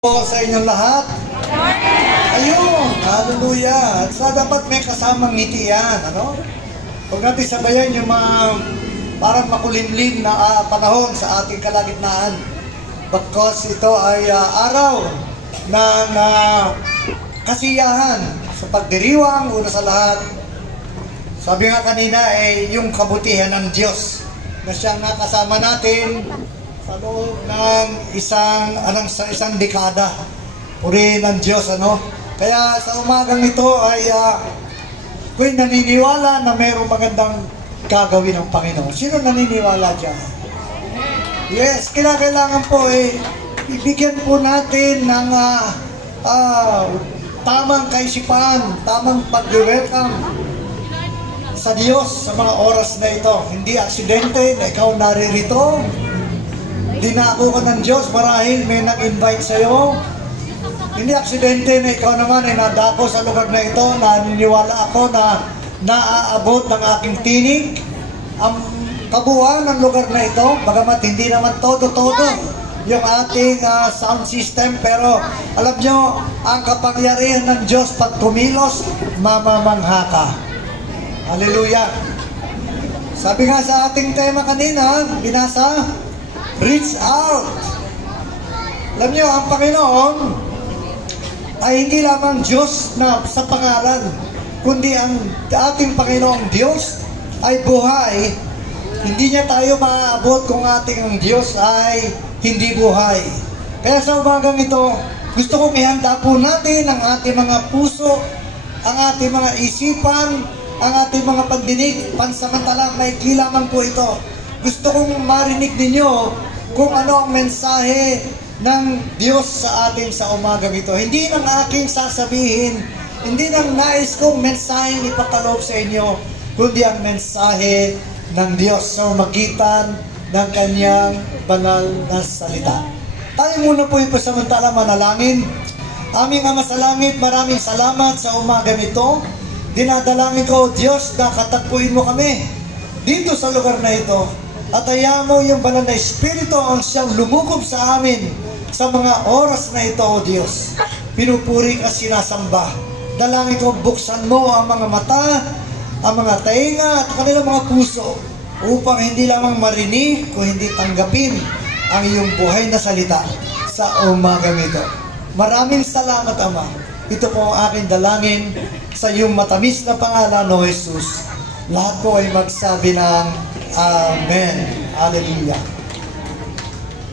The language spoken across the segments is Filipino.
Po sa inyong lahat. Ayun, hallelujah. At sa dapat may kasamang ngiti yan, ano? Huwag natin sabayan yung mga parang makulimlim na panahon sa ating kalagitnaan. Because ito ay araw ng kasiyahan sa pagdiriwang, una sa lahat. Sabi nga kanina yung kabutihan ng Diyos na siyang nakasama natin sa loob ng isang dekada. Purihin ng Diyos, ano? Kaya sa umagang ito ay ako'y naniniwala na mayroong magandang gagawin ng Panginoon. Sino naniniwala dyan? Yes, kailangan po ibigyan po natin ng tamang kaisipan, tamang pag-welcome sa Diyos sa mga oras na ito. Hindi aksidente na ikaw naririto. Dinako ka ng Diyos marahil may nag-invite sa'yo. Hindi aksidente na ikaw naman ay nadako sa lugar na ito. Naniniwala ako na naaabot ng aking tinig ang kabuuan ng lugar na ito. Bagamat hindi naman todo-todo yung ating sound system. Pero alam nyo, ang kapangyarihan ng Diyos pag kumilos, mamamangha ka. Hallelujah. Sabi nga sa ating tema kanina, binasa, reach out. Alam niyo, ang Panginoon ay hindi lamang Diyos na sa pangalan, kundi ang ating Panginoong Diyos ay buhay. Hindi niya tayo maaabot kung ating Diyos ay hindi buhay. Kaya sa umagang ito, gusto kong ihanda po natin ang ating mga puso, ang ating mga isipan, ang ating mga pandinig, pansamantala, maikli lamang po ito. Gusto kong marinig ninyo kung ano ang mensahe ng Diyos sa atin sa umagang ito. Hindi nang aking sasabihin, hindi nang nais kong mensahe ipapaloob sa inyo, kundi ang mensahe ng Diyos sa magitan ng kanyang banal na salita. Tayo muna po ipasamantala manalangin. Aming Ama sa langit, maraming salamat sa umagang ito. Dinadalangin ko, Diyos, na katagpuin mo kami dito sa lugar na ito. At hayaan mo yung banal na Espiritu ang siyang lumukob sa amin sa mga oras na ito, O Diyos. Pinupuri ka, sinasamba. Dalangin ko, buksan mo ang mga mata, ang mga tainga at kanilang mga puso upang hindi lamang marinig kung hindi tanggapin ang iyong buhay na salita sa umagang ito. Maraming salamat, Ama. Ito po ang aking dalangin sa iyong matamis na pangalan, O Jesus. Lahat po ay magsabi ng Amen. Hallelujah.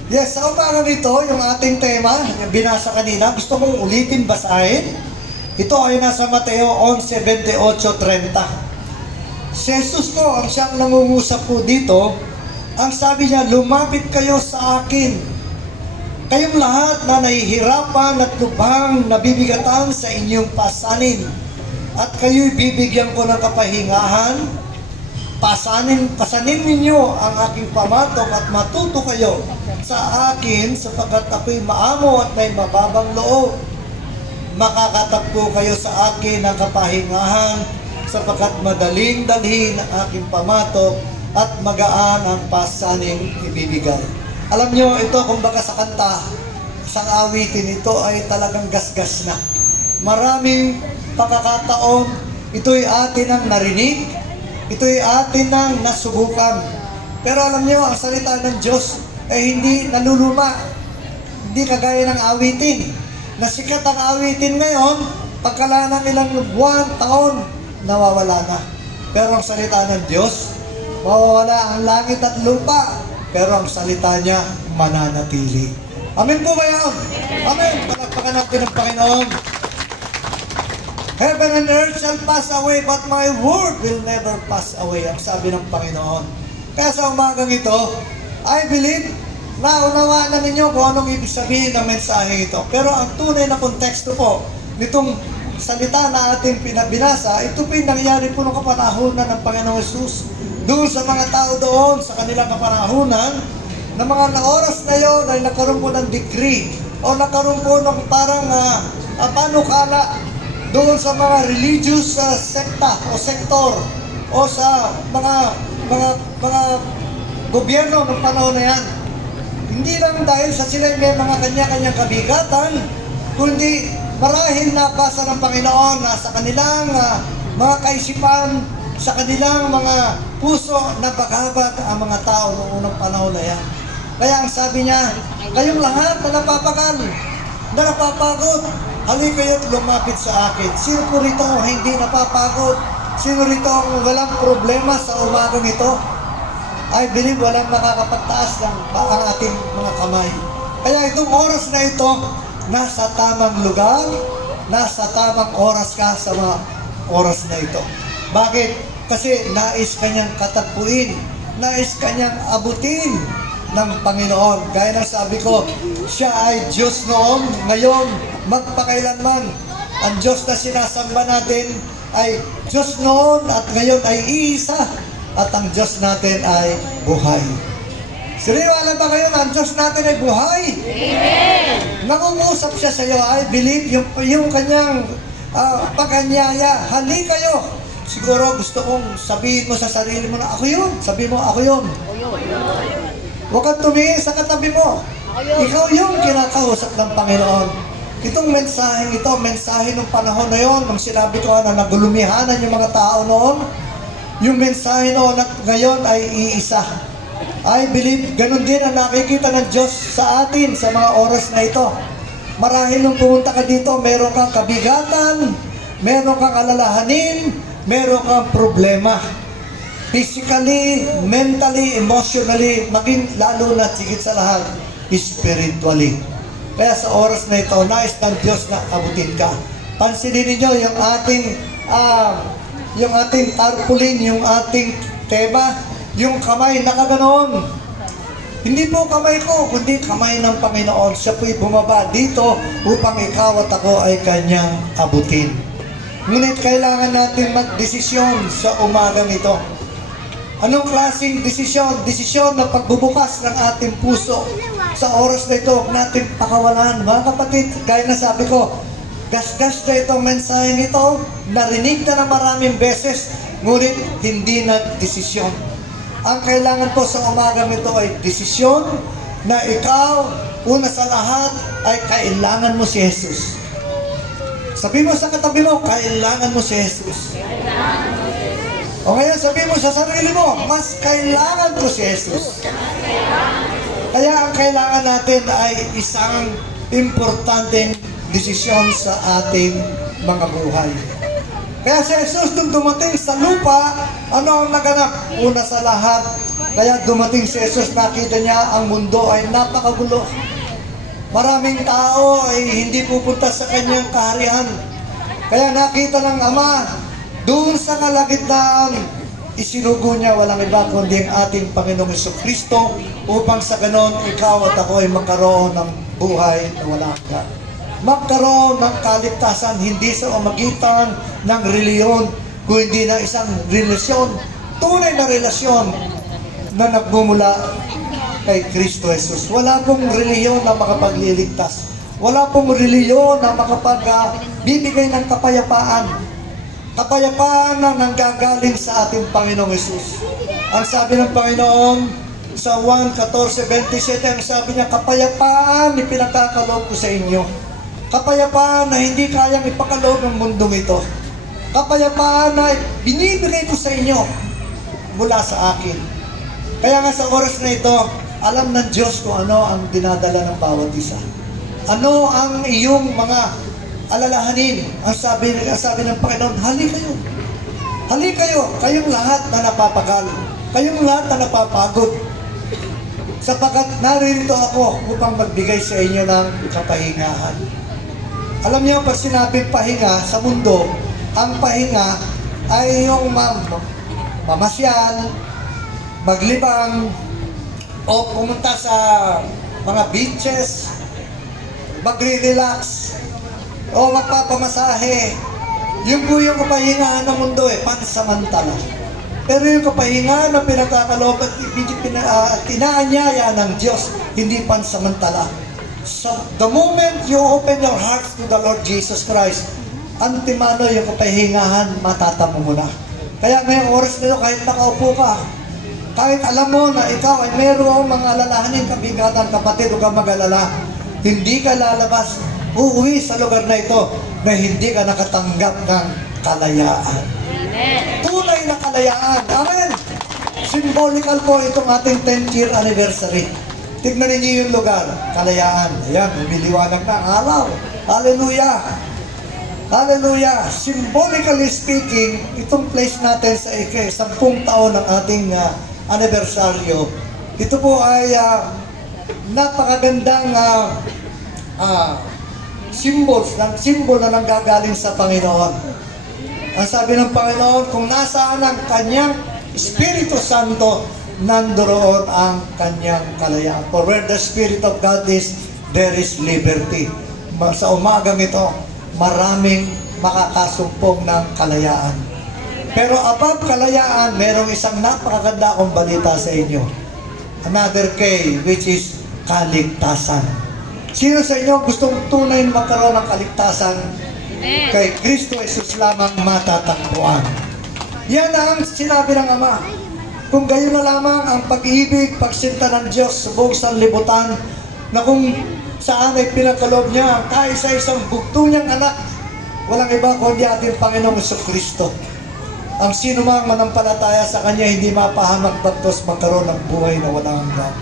Yes, sa umaga nito, yung ating tema, yung binasa kanina, gusto kong ulitin basahin. Ito ay nasa Mateo 11:28-30. Si Jesus po, ang siyang nangungusap po dito, ang sabi niya, lumapit kayo sa akin. Kayong lahat na nahihirapan at lubhang nabibigatan sa inyong pasanin. At kayo'y bibigyan ko ng kapahingahan. Pasanin ninyo ang aking pamatok at matuto kayo sa akin sapagkat ako'y maamo at may mababang loob. Makakatagpo kayo sa akin ng kapahingahan sapagkat madaling dalhin ang aking pamatok at magaan ang pasaning ibibigay. Alam nyo, ito kumbaga sa kanta, sa awitin, ito ay talagang gasgas na. Maraming pagkakataon, ito'y atin ang narinig, ito'y atin ang nasubukan. Pero alam niyo, ang salita ng Diyos ay hindi naluluma. Hindi kagaya ng awitin. Nasikat ang awitin ngayon, pagkalaanan nilang buwan, taon, nawawala na. Pero ang salita ng Diyos, mawawala ang langit at lupa, pero ang salita niya mananatili. Amen po ba yan? Amen. Palakpakan natin ang Panginoon. Heaven and earth shall pass away, but my word will never pass away. Ang sabi ng Panginoon. Kaya sa umagang ito, I believe, naunawaan na ninyo kung anong ibig sabihin ng mensahe ito. Pero ang tunay na konteksto po, nitong salita na ating pinabinasa, ito po yung nangyari po ng kapanahunan ng Panginoong Jesus. Doon sa mga tao doon, sa kanilang kapanahunan, na mga oras na yun ay nagkaroon po ng decree, o nagkaroon po ng parang panukala, doon sa mga religious sekta o sektor o sa mga gobyerno ng panahon na yan. Hindi lang dahil sa sila may mga kanya-kanyang kabigatan, kundi marahil nabasa ng Panginoon na sa kanilang mga kaisipan, sa kanilang mga puso na bagabat ang mga tao noong unang panahon na yan. Kaya ang sabi niya, kayong lahat na napapagod, halika kayo't lumapit sa akin. Sino po rito hindi napapagod? Sino rito ang walang problema sa umagang ito? I believe walang nakakapagtaas ng ang ating mga kamay. Kaya itong oras na ito, nasa tamang lugar, nasa tamang oras ka sa mga oras na ito. Bakit? Kasi nais kanyang katagpuin, nais kanyang abutin ng Panginoon. Gaya ng sabi ko, siya ay Diyos noon, ngayon, magpakailanman. Ang Diyos na sinasamba natin ay Diyos noon at ngayon ay iisa. At ang Diyos natin ay buhay. Siniwala ba kayo na ang Diyos natin ay buhay? Amen! Nangungusap siya sa iyo, I believe, yung kanyang paganyaya, halika kayo. Siguro gusto kong sabihin mo sa sarili mo na ako yun. Sabihin mo, ako yun. Huwag kang tumingin sa katabi mo. Ikaw yung kinakausap ng Panginoon. Itong mensaheng ito, mensahe ng panahon na yon, nung sinabi ko na nagulumihanan yung mga tao noon, yung mensahe noon at ngayon ay iisa. I believe, ganun din ang nakikita ng Diyos sa atin sa mga oras na ito. Marahil nung pumunta ka dito, meron kang kabigatan, meron kang alalahanin, meron kang problema. Physically, mentally, emotionally, maging lalo na sigit sa lahat, spiritually. Kaya sa oras na ito, nais ng Diyos na abutin ka. Pansinin niyo yung ating tarpaulin, yung ating tema, yung kamay nakaganon. Hindi po kamay ko, kundi kamay ng Panginoon. Siya po'y bumaba dito upang ikaw at ako ay kanyang abutin. Ngunit kailangan natin magdesisyon sa umagang ito. Anong klaseng desisyon? Desisyon na pagbubukas ng ating puso sa oras na ito, natin pakawalan. Mga kapatid, gaya na sabi ko, gasgas na itong mensahe nito, narinig na ng maraming beses, ngunit hindi na desisyon. Ang kailangan po sa umagang ito ay desisyon na ikaw, una sa lahat, ay kailangan mo si Jesus. Sabi mo sa katabi mo, kailangan mo si Jesus. O ngayon sabi mo sa sarili mo, mas kailangan ko si Jesus. Kaya ang kailangan natin ay isang importanteng desisyon sa ating mga buhay. Kaya si Jesus nung dumating sa lupa, ano ang naganap? Una sa lahat, kaya dumating si Jesus, nakita niya ang mundo ay napakagulo. Maraming tao ay hindi pupunta sa kanyang kaharian. Kaya nakita ng Ama, doon sa kalagitnaan, isinugo niya walang iba kundi ang ating Panginoong Jesucristo upang sa ganon ikaw at ako ay magkaroon ng buhay na walang hanggan. Magkaroon ng kaligtasan hindi sa pamamagitan ng reliyon kundi ng isang relasyon, tunay na relasyon na nagmumula kay Kristo Jesus. Wala pong reliyon na makapagliligtas. Wala pong reliyon na makapagbibigay ng kapayapaan. Kapayapaan na nanggagaling sa ating Panginoong Jesus. Ang sabi ng Panginoon sa Juan 14:27, ang sabi niya, kapayapaan ipinagkakaloob ko sa inyo. Kapayapaan na hindi kayang ipakaloob ng mundong ito. Kapayapaan na binibigay ko sa inyo mula sa akin. Kaya nga sa oras na ito, alam ng Diyos kung ano ang dinadala ng bawat isa. Ano ang iyong mga alalahanin? Ang sabi ng Panginoon, halika kayo. Halika kayo, kayong lahat na napapagal. Kayong lahat na napapagod. Sapagkat naririto ako upang magbigay sa inyo ng kapahingahan. Alam niyo, pag sinabing pahinga sa mundo, ang pahinga ay yung mamasyal, maglibang, o pumunta sa mga beaches, magre-relax, o magpapamasahe. Yun po yung kapahingahan ng mundo pansamantala. Pero yung kapahingahan na pinagkakaloob at inaanyaya ng Diyos, hindi pansamantala. So, the moment you open your hearts to the Lord Jesus Christ, antimano yung kapahingahan, matatamo mo na. Kaya ngayong oras na yun, kahit nakaupo ka, Kahit alam mo na ikaw ay mayroong mga alalahanin, kabigatan, kapatid, huwag kang mag-alala. Hindi ka lalabas, uuwi sa lugar na ito na hindi ka nakatanggap ng kalayaan. Amen. Tunay na kalayaan. Amen. Symbolical po itong ating 10th year anniversary. Tignan ninyo yung lugar, kalayaan. Ayan, umiliwanag na ang araw. Hallelujah. Hallelujah. Symbolically speaking, itong place natin sa 10 taon ng ating anibersaryo, ito po ay napakagandang symbol na nanggagaling sa Panginoon. Ang sabi ng Panginoon, kung nasaan ang kanyang Espiritu Santo, nandoon ang kanyang kalayaan. For where the Spirit of God is, there is liberty. Sa umagang ito, maraming makakasumpong ng kalayaan. Pero above kalayaan, merong isang napakaganda akong balita sa inyo. Another K, which is kaligtasan. Sino sa inyo gustong tunay magkaroon ng kaligtasan? Amen. Kay Kristo Jesus lamang matatagpuan. Yan ang sinabi ng Ama. Kung gayon na lamang ang pag-ibig, pagsinta ng Diyos sa buong sanlibutan, na kung saan ay pinagkaloob niya ang kaisa-isang bugto niyang anak, walang iba kundi ating Panginoong Jesucristo. Ang sino mang manampalataya sa Kanya hindi mapahamak bagtos magkaroon ng buhay na walang hanggan.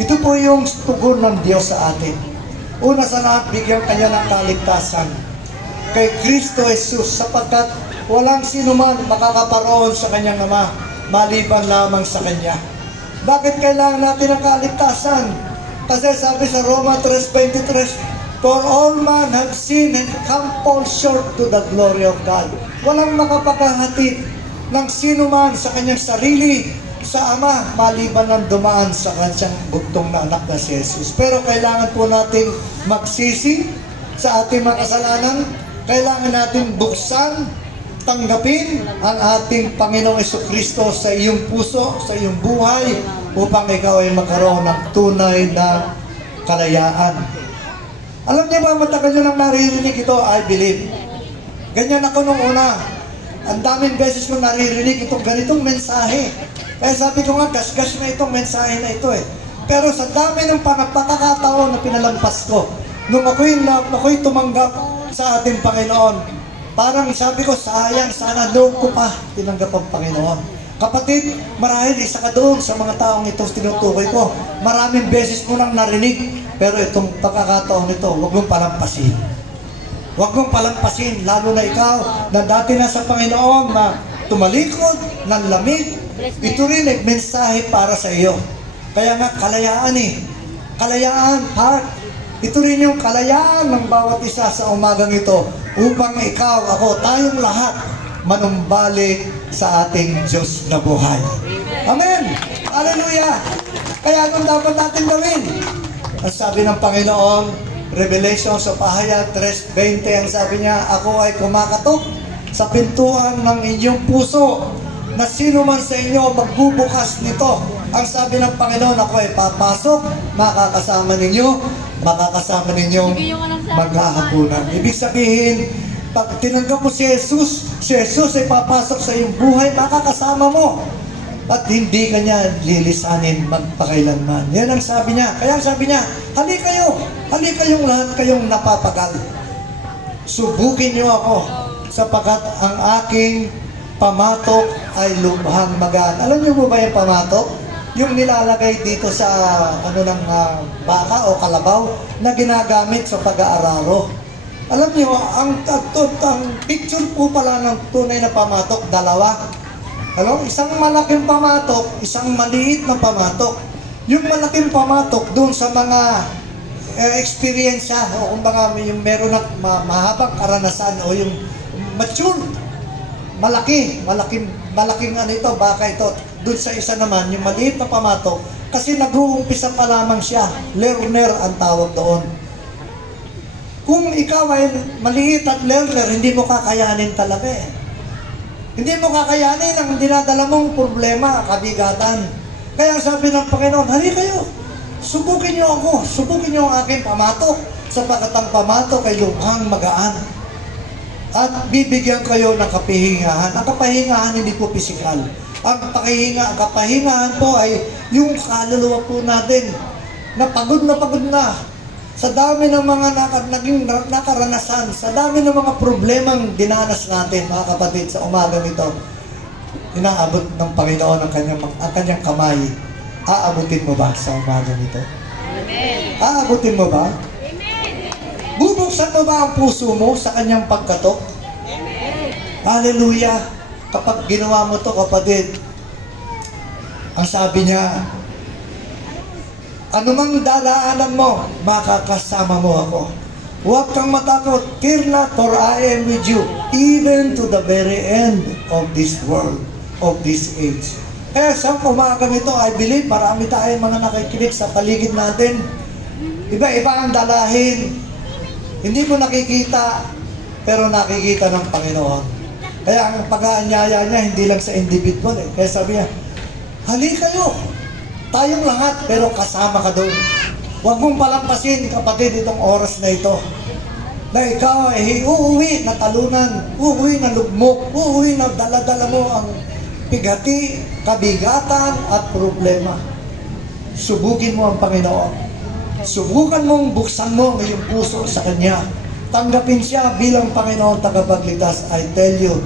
Ito po yung tugon ng Diyos sa atin. Una sa lahat, bigyan Kanya ng kaligtasan kay Kristo Jesus, sapagkat walang sino man makakaparoon sa Kanyang Ama maliban lamang sa Kanya. Bakit kailangan natin ng kaligtasan? Kasi sabi sa Roma 3:23, for all man have sinned and come fall short to the glory of God. Walang makapaghahatid ng sino man sa kanyang sarili sa Ama maliban ng dumaan sa kanyang bugtong na anak na si Jesus. Pero kailangan po nating magsisi sa ating mga kasalanan. Kailangan natin buksan, tanggapin ang ating Panginoong Jesucristo sa iyong puso, sa iyong buhay, upang ikaw ay magkaroon ng tunay na kalayaan. Alam niyo ba, matagal nyo nang naririnig ito, I believe. Ganyan ako nung una. Ang daming beses ko naririnig itong ganitong mensahe. Kaya sabi ko nga, gas-gas na itong mensahe na ito eh. Pero sa dami ng pagkakataon na pinalampas ko, nung ako'y tumanggap sa ating Panginoon, parang sabi ko, sayang, sana doon ko pa tinanggap ang Panginoon. Kapatid, marahil isa ka doon sa mga taong ito tinutukoy ko. Maraming beses mo nang narinig, pero itong pagkakataon ito, huwag mong palampasin. Huwag mong palampasin, lalo na ikaw na dati na sa Panginoon na tumalikod ng lamig. Ito rin ay mensahe para sa iyo. Kaya nga, kalayaan eh. Kalayaan, heart. Ito rin yung kalayaan ng bawat isa sa umagang ito upang ikaw, ako, tayong lahat manumbalik sa ating Diyos na buhay. Amen! Hallelujah! Kaya anong dapat natin gawin? Ang sabi ng Panginoon, Revelation sa Pahayag 3:20, ang sabi niya, ako ay kumakatok sa pintuan ng inyong puso, na sino man sa inyo magbubukas nito. Ang sabi ng Panginoon, ako ay papasok, makakasama ninyong maghahapunan. Ibig sabihin, pag tinanggap mo si Jesus ay papasok sa iyong buhay, makakasama mo. At hindi ka niya lilisanin magpakailanman. Yan ang sabi niya. Kaya ang sabi niya, hali kayong lahat kayong napapagal. Subukin niyo ako, sapagkat ang aking pamatok ay lubhang magaan. Alam niyo mo ba yung pamatok? Yung nilalagay dito sa baka o kalabaw na ginagamit sa pag-aararo. Alam niyo, ang picture po pala ng tunay na pamatok, dalawa. Isang malaking pamatok, isang maliit na pamatok. Yung malaking pamatok doon sa mga experience o kumbaga yung meron na mahabang karanasan o yung mature, malaking baka ito. Doon sa isa naman, yung maliit na pamatok, kasi nag-uumpisa pa lamang siya. Learner ang tawag doon. Kung ikaw ay maliit at learner, hindi mo kakayanin talaga eh. Hindi mo kakayanin ang dinadala mong problema, kabigatan. Kaya sabi ng Panginoon, hali kayo, subukin niyo ako, subukin niyo ang aking pamatok, sapagkat ang pamatok ay lubhang magaan. At bibigyan kayo ng kapahingahan. Ang kapahingahan hindi po pisikal. Ang kapahingahan po ay yung kaluluwa po natin na pagod na sa dami ng mga naging nakaranasan, sa dami ng mga problemang dinanas natin, mga kapatid, sa umagang ito. Inaabot ng Panginoon ang kanyang kamay. Aabutin mo ba sa umagang ito? Amen. Aabutin mo ba? Amen. Bubuksan mo ba ang puso mo sa kanyang pagkatok? Amen. Hallelujah! Kapag ginawa mo to, kapatid, ang sabi niya, anumang daraanan mo, makakasama mo ako. Huwag kang matakot. Fear not, for I am with you, even to the very end of this world, of this age. Kaya sa umagang ito, I believe, marami tayong mga nakikinig sa paligid natin. Iba-iba ang dalahin. Hindi mo nakikita, pero nakikita ng Panginoon. Kaya ang pag-aanyaya niya, hindi lang sa individual. Kaya sabi niya, hali kayo. Tayong lahat, pero kasama ka doon. Huwag mong palampasin, kapatid, itong oras na ito. Na ikaw ay uuwi na talunan, uuwi na lugmok, uuwi na dala-dala mo ang pighati, kabigatan at problema. Subukin mo ang Panginoon. Subukan mong buksan mo ang iyong puso sa Kanya. Tanggapin siya bilang Panginoon tagapagligtas. I tell you,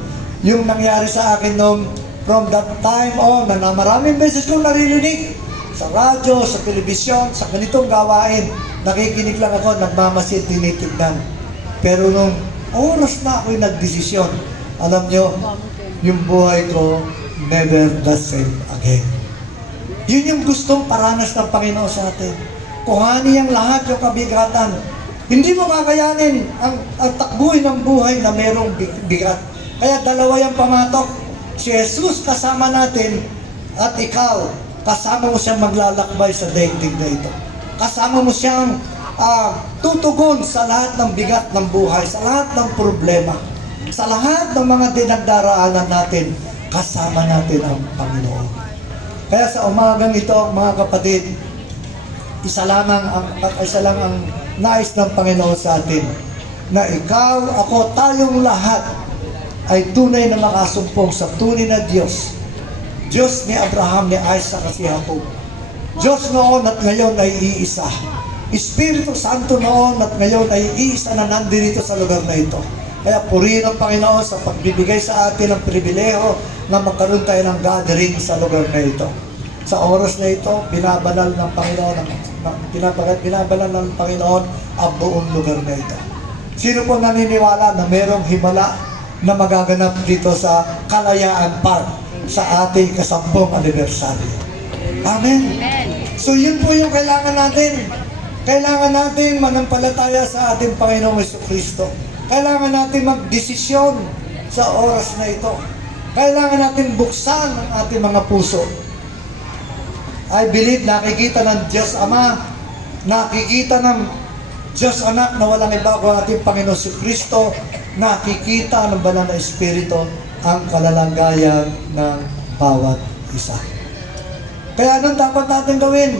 yung nangyari sa akin noong from that time on, na maraming beses kong naririnig sa radyo, sa telebisyon, sa ganitong gawain, nakikinig lang ako, nagmamasid, tinitignan. Pero nung oras na ako'y nagdesisyon, alam nyo, yung buhay ko never the same again. Yun yung gustong paranas ng Panginoon sa atin. Kuhani ang lahat yung kabigatan. Hindi mo kakayanin ang takbuhin ng buhay na merong bigat. Kaya dalawa yung pamatok. Si Jesus kasama natin at ikaw, kasama mo siyang maglalakbay sa daigdig na ito. Kasama mo siyang tutugon sa lahat ng bigat ng buhay, sa lahat ng problema, sa lahat ng mga dinagdaraanan natin, kasama natin ang Panginoon. Kaya sa umagang ito, mga kapatid, isa lang ang nais ng Panginoon sa atin, na ikaw, ako, tayong lahat ay tunay na makasumpong sa tunay na Diyos. Diyos ni Abraham, ni Isaac at si Jacob. Diyos noon at ngayon ay iisa. Espiritu Santo noon at ngayon ay iisa na nandito sa lugar na ito. Kaya purihin ang Panginoon sa pagbibigay sa atin ng pribileho na magkaroon tayo ng gathering sa lugar na ito. Sa oras na ito, binabanal ng Panginoon ang buong lugar na ito. Sino po naniniwala na merong himala na magaganap dito sa Kalayaan Park sa ating kasampung anibersaryo? Amen. So yun po yung kailangan natin. Kailangan natin manampalataya sa ating Panginoong Jesucristo. Kailangan natin magdesisyon sa oras na ito. Kailangan natin buksan ang ating mga puso. I believe nakikita ng Diyos Ama, nakikita ng Diyos Anak na walang iba kung ating Panginoon Jesucristo, nakikita ng Banal na Espiritu ang kalalagayan ng bawat isa. Kaya anong dapat natin gawin?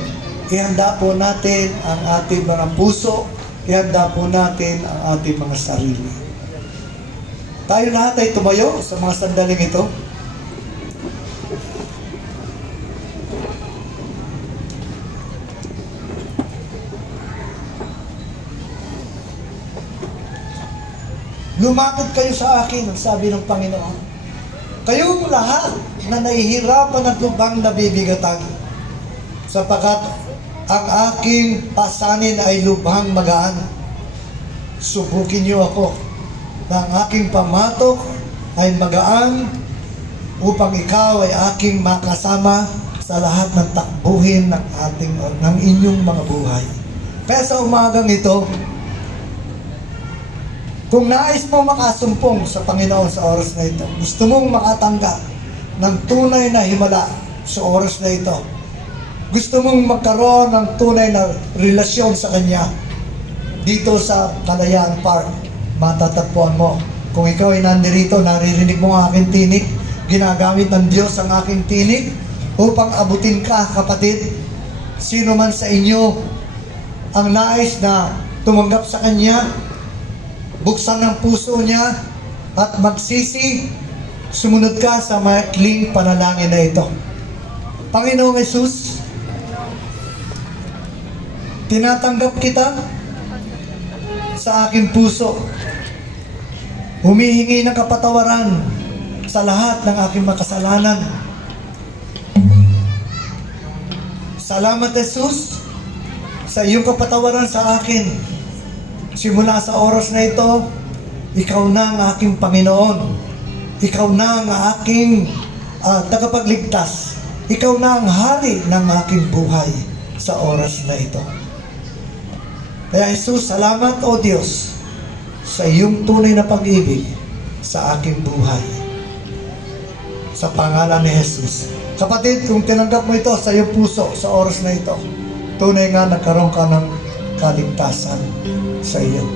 Ihanda po natin ang ating mga puso, ihanda po natin ang ating mga sarili. Tayo lahat ay tumayo sa mga sandaling ito. Lumakad kayo sa akin, ang sabi ng Panginoon. Kayong lahat na nahihirapan at lubhang nabibigatan, sapagkat ang aking pasanin ay lubhang magaan. Subukin niyo ako na ang aking pamatok ay magaan upang ikaw ay aking makasama sa lahat ng takbuhin ng inyong mga buhay. Kaya sa umagang ito, kung nais mo makasumpong sa Panginoon sa oras na ito, gusto mong makatanggap ng tunay na himala sa oras na ito, gusto mong magkaroon ng tunay na relasyon sa Kanya, dito sa Kalayaan Park, matatagpuan mo. Kung ikaw ay nandirito, naririnig mo ang aking tinig, ginagamit ng Diyos ang aking tinig upang abutin ka, kapatid. Sino man sa inyo ang nais na tumanggap sa Kanya, buksan ng puso niya at magsisi, sumunod ka sa maikling panalangin na ito. Panginoong Jesus, tinatanggap kita sa aking puso. Humihingi ng kapatawaran sa lahat ng aking makasalanan. Salamat, Jesus, sa iyong kapatawaran sa akin. Simula sa oras na ito, ikaw na ang aking Panginoon. Ikaw na ang aking tagapagligtas. Ikaw na ang hari ng aking buhay sa oras na ito. Kaya Jesus, salamat o Diyos sa iyong tunay na pag-ibig sa aking buhay. Sa pangalan ni Jesus. Kapatid, kung tinanggap mo ito sa iyong puso sa oras na ito, tunay nga nagkaroon ka ng kaligtasan sa iyo.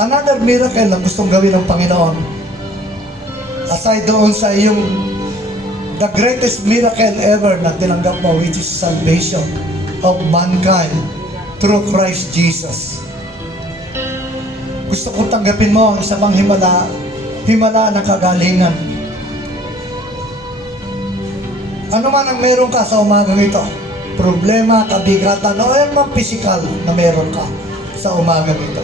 Another miracle na gustong gawin ng Panginoon, aside doon sa iyong the greatest miracle ever na tinanggap mo, which is salvation of mankind through Christ Jesus. Gusto kong tanggapin mo ang isa pang himala ng kagalingan. Ano man ang meron ka sa umagang ito, problema, kabigatan, o ano man physical na meron ka sa umagang ito,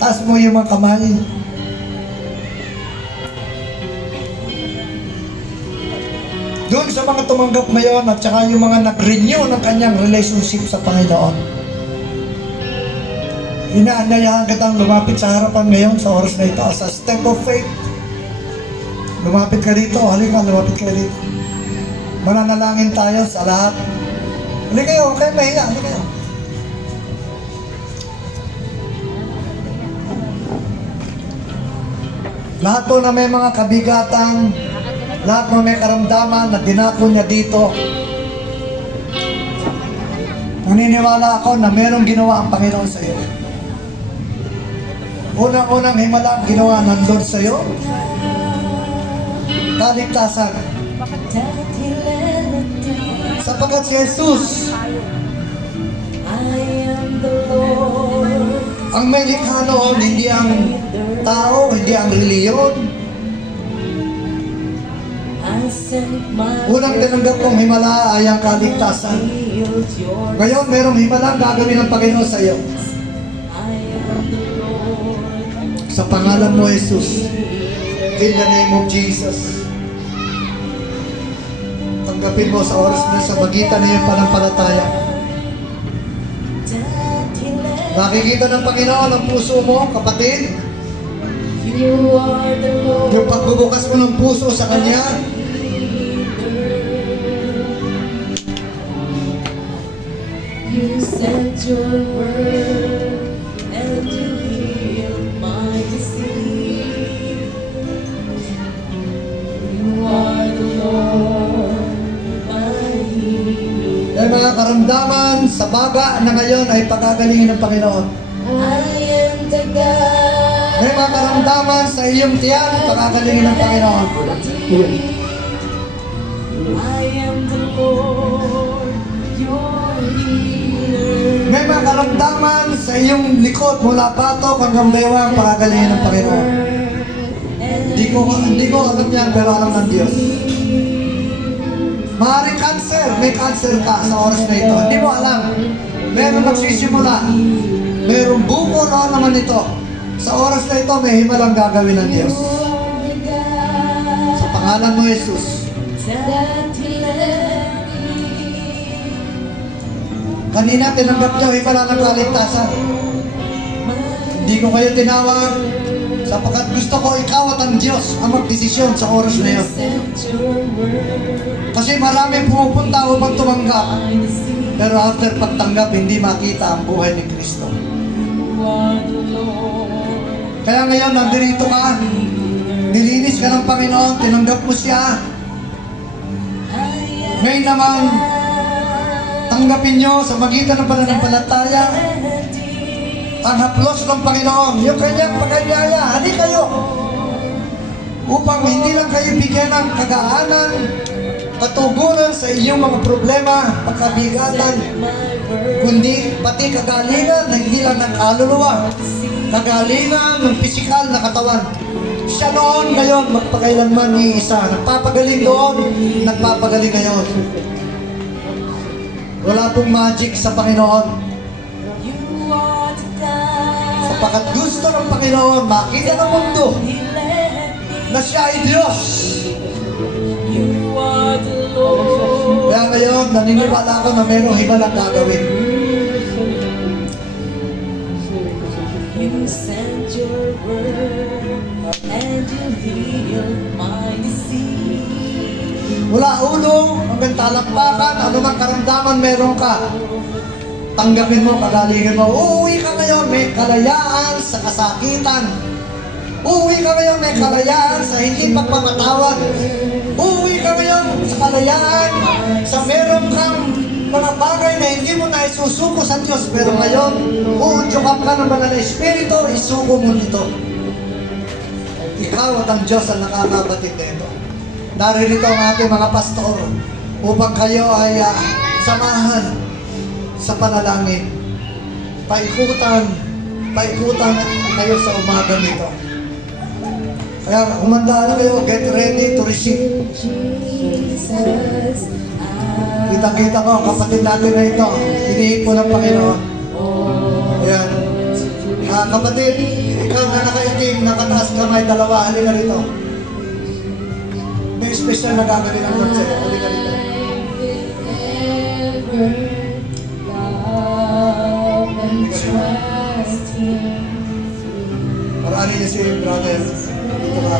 taas mo yung mga kamay. Doon sa mga tumanggap ngayon at saka yung mga nag-renew ng kanyang relationship sa Panginoon, inaanyayahan kitang lumapit sa harapan ngayon sa oras na ito as a step of faith. Lumapit ka dito, halika, lumapit ka dito. Mananalangin tayo sa lahat. Halika kayo, huwag kayong mahiya, halika kayo. Lahat po na may mga kabigatan, lahat na may karamdaman na dinako niya dito, naniniwala ako na merong ginawa ang Panginoon sa iyo. Unang-unang himala ang ginawa ng Lord sa iyo, kaligtasan. Sapagkat si Jesus ang may likha noon, hindi ang tao, hindi ang reliyon. Unang tinanggap kong himala ay ang kaligtasan. Ngayon, merong himala ang gagawin ng Panginoon sa iyo. Sa pangalan mo, Jesus, in the name of Jesus, tanggapin mo sa oras na sa magitan na yung panampalataya. Nakikita ng Panginoon ang puso mo, kapatid. Yung pagbubukas mo ng puso sa Kanya, you sent your word and you healed my disease. You are the Lord, my healer. May mga karamdaman sa baga na ngayon ay pagagalingin ng Panginoon. I am the God. May mga karamdaman sa iyong tiyan, pagagalingin ng Panginoon. I am the Lord, your healer. May mga karamdaman sa iyong likod mula patok hanggang bewang, pagagalingin ng Panginoon. Hindi ko alam yan, pero alam ng Diyos. Maaaring cancer, may cancer ka sa oras na ito. Hindi mo alam. Meron magsisimula. Merong bukol o naman ito. Sa oras na ito, may himalang gagawin ng Diyos. Sa pangalan mo, Jesus. Kanina, tinanggap niyo himala ng kaligtasan. Hindi ko kayo tinawag sapagkat gusto ko ikaw at ang Diyos ang magdesisyon sa oras na yun. Kasi maraming pumupunta upang tumanggap, pero after pagtanggap, hindi makita ang buhay ni Kristo. Kaya ngayon, nandirito ka, nilinis ka ng Panginoon, tinanggap mo siya. Ngayon naman, tanggapin nyo sa magitan ng pananampalataya ang haplos ng Panginoon, yung kanyang pagkanyaya. Hani kayo upang hindi lang kayo bigyan ng kagaanan, katugunan sa inyong mga problema, pagkabigatan, kundi pati kagalingan na hindi lang ng kaluluwa, kagalingan ng pisikal na katawan. Siya noon, ngayon, magpakailanman iisa. Nagpapagaling doon, nagpapagaling ngayon. Wala pong magic sa Panginoon. Sapagkat gusto ng Panginoon makita ng mundo na siya ay Diyos. Kaya ngayon, naniniwala ako na mayroong himalang gagawin. You sent your word and you healed my disease. Mula ulo hanggang talampakan, anumang karamdaman meron ka, tanggapin mo, pagalingan mo. Uuwi ka ngayon, may kalayaan sa kasakitan. Uuwi ka ngayon, may kalayaan sa hindi pagpapatawad. Uuwi ka ngayon sa kalayaan sa meron kang mga bagay na hindi mo na isusuko sa Diyos. Pero ngayon, uudyukan ka ng banal na Espiritu, isuko mo nito. Ikaw at ang Diyos ang nakakabatid nito. Naririto ang ating mga pastor upang kayo ay samahan sa panalangin. Paikutan kayo sa umaga nito. Kaya humanda na kayo, get ready to receive. Kita-kita ko, kapatid natin na ito, hinihingi po ng Panginoon. Ayan. Kapatid, ikaw na nakaiting, nakataas kamay, dalawa, halika rito. May special na gagawin ng Lord sa'yo. Halika rito. Paraanin niyo si brother. Dito ka.